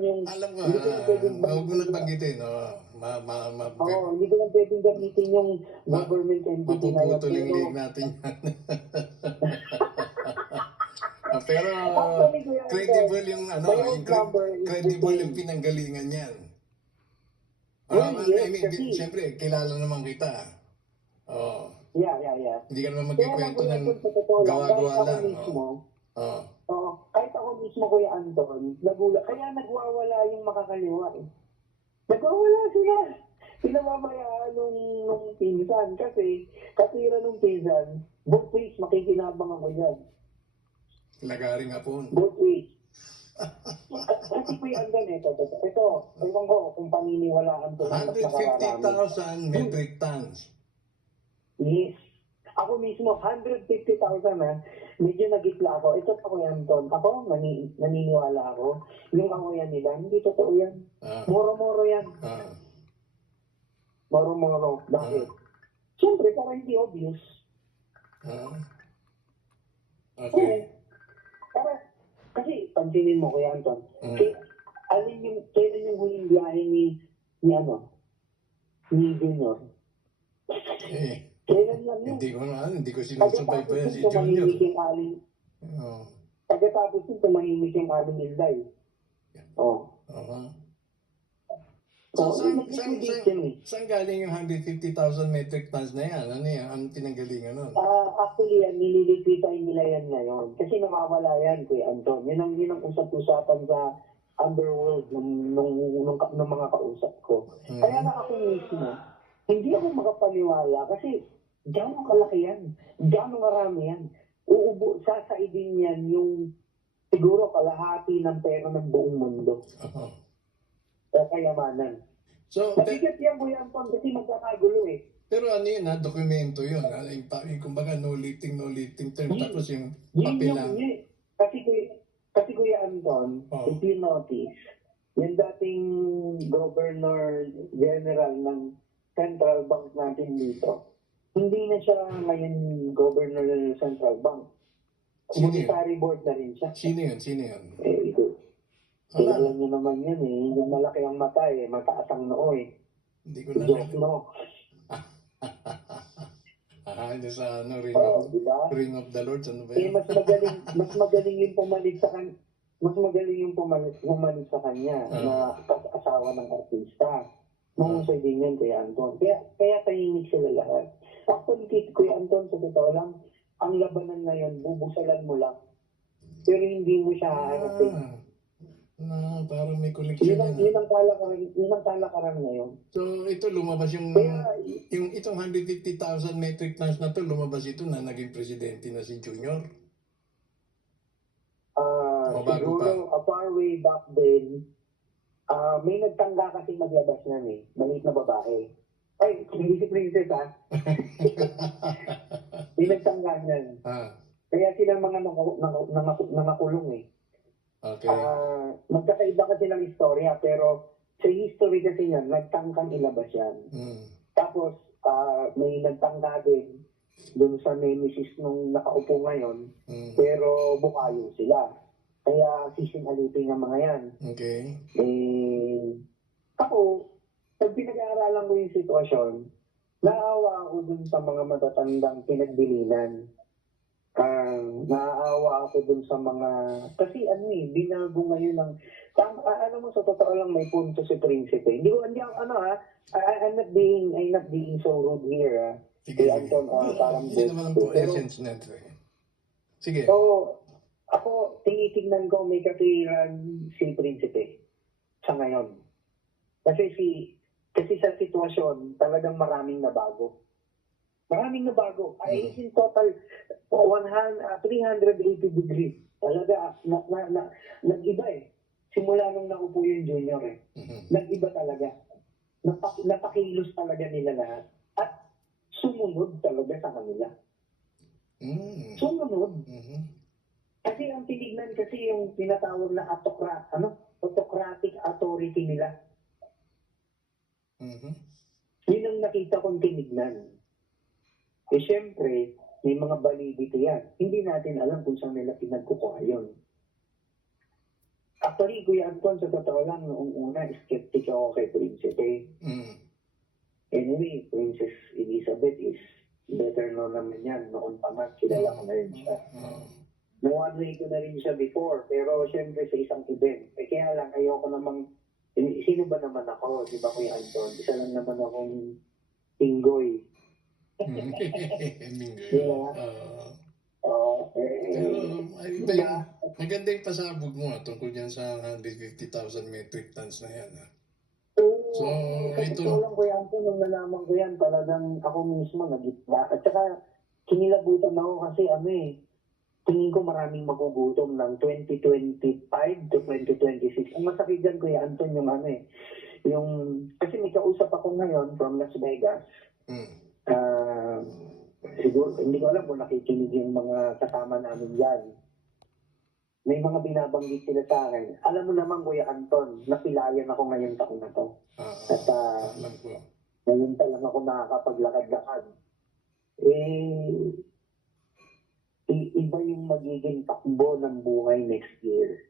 yung Alam ko, hindi ko lang pwedeng huwag mo na gamitin banggitin, hindi ko lang pwedeng gamitin yung government entity na yan. mapuputol yung Pero, league natin yan. Pero actually, Kuya Anton, credible yung my old number is the credible yung same. pinanggalingan yan. Well, yes, I mean, kasi, siyempre, kilala naman kita. Oh, yeah. hindi ka naman Kaya lang, magkikwento Kuya ng Anton, sa totoo lang, kahit gawa-gawa ako lang. mismo, Oh. kahit ako mismo, Kuya Anton, nagulat. Kaya nagwawala yung makakaliwa eh. Nagwawala sila. Pinababayaan nung pinsan. Kasi, katira nung pinsan, both ways makikinabang ako dyan. Lagaring hapon. Both ways. Kasi po yung ganito. Ito, ewan ko kung paniniwalaan to. 150,000 metric tons. Yes. Ako mismo, 150,000 medyo nagitla ako. Ito pa ko yan, Ton. Ako, naniniwala ako. Yung awayan nila, hindi totoo yan. Moro-moro yan. Moro-moro. Bakit? Siyempre, para hindi obvious. Okay. Para, kasi, pansinin mo, Kuya Anton, kailan yung huling biyahe ni Junior? Kailan lang yun? Hindi ko sinusubaybayan si Junior. Pagkatapos yung tumahimik yung aling Ilday. Saan galing yung 150,000 metric tons na yan? Ano yan? Anong tinanggalingan nun? Actually, nililiquify nila yan ngayon. Kasi namawala yan, Kuya Anton. Yun ang usap-usapan sa underworld ng mga kausap ko. Kaya na ako mismo, hindi ako makapaniwala kasi gano'ng kalaki yan. Gano'ng marami yan. Sasaidin yan yung siguro kalahati ng pera ng buong mundo. O kayamanan. So, mabigat yan, Kuya Anton, kasi magkakagulo eh. Pero ano yun dokumento yun. Kumbaga no lifting term. Tapos yung papel lang. Kasi Kuya Anton, if you notice, yung dating Governor General ng Central Bank natin dito, hindi na siya ngayon Governor ng Central Bank. Monetary Board na rin siya. Sino yun? Alam niyo naman yun eh. Yung malaki ang mata eh. Mataas ang noo eh. Hindi ko na Joke, no? Hindi sa Ring of the Lord. Ano ba yan? Mas magaling yung pumalit sa kanya. Mas magaling yung pumalit sa kanya na asawa ng artista. Mahusay din yan, Kuya Anton. Kaya tahimik sila lahat. Actually, Kuya Anton, sa totoo lang, ang labanan ngayon, bubusalan mo lang. Pero hindi mo siya haharapin. Parang may connection yun ang kalakaran ngayon. So, ito lumabas yung itong 150,000 metric tons na to, lumabas ito na naging presidente na si Junior. Siguro, a far way back then, may nagtangga kasi maglabas niyan eh. Maliit na babae. Ay, hindi si Princess May nagtangga niyan. Kaya sila mga namakulong eh. Okay. Magkakaiba kasi ng istorya, pero sa history kasi yan, nagtangkang ilabas yan. Tapos, may nagtangka din dun sa nemesis nung nakaupo ngayon, pero bukayo sila. Kaya sisingalipin ng mga yan. Okay. Ako, pag pinag-aaralan ko yung sitwasyon, naawa ako dun sa mga matatandang pinagbilinan. Naaawa ako dun sa mga, kasi binago ngayon ng, alam mo, sa totoo lang may punto si Prinsipe. Hindi ako, I'm not being so rude here, Sige. Anton, Hindi naman po essence na ito eh. Sige. So, ako, tinitignan ko may katwiran si Prinsipe sa ngayon. Kasi sa sitwasyon, talagang maraming nabago. Maraming nabago. Ay, in total, 380 degrees. Talaga, nag-iba eh. Simula nung naupo yung Junior eh. Nag-iba talaga. Napakilos talaga nila lahat. At sumunod talaga sa kanila. Sumunod. Kasi ang tinignan kasi yung tinatawag na autocratic authority nila. Yun ang nakita kong tinignan. Eh syempre, may mga validity yan. Hindi natin alam kung saan nila pinagkukuha yun. Actually, Kuya Anton, sa totoo lang, noong una, skeptic ako kay Prinsipe. Mm. Anyway, Princess Elizabeth is better known naman yan. Noon pa man, kilala ko na rin siya. No-one-way ko na rin siya before, pero syempre sa isang event. Kaya lang, ayoko namang, sino ba naman ako, di ba Kuya Anton? Isa lang naman akong tinggoy. Di ba? Pero maganda yung pasabog mo tungkol dyan sa 150,000 metric tons na yan. So, ito... Ito lang Kuya Anton, nung nalaman ko yan, talagang ako mismo nagitla. At saka, kinilabutan ako kasi tingin ko maraming magugutom ng 2025 to 2026. Ang masakit dyan, Kuya Anton, yung kasi may kausap ako ngayon from Las Vegas. Siguro, hindi ko alam kung nakikinig yung mga kasama namin dyan. May mga binabanggit sila sa akin. Alam mo naman, Kuya Anton, napilayan ako ngayong taon na to. At alam ko. ngayon pa lang ako nakakapaglakad-lakad. Iba yung magiging takbo ng buhay next year.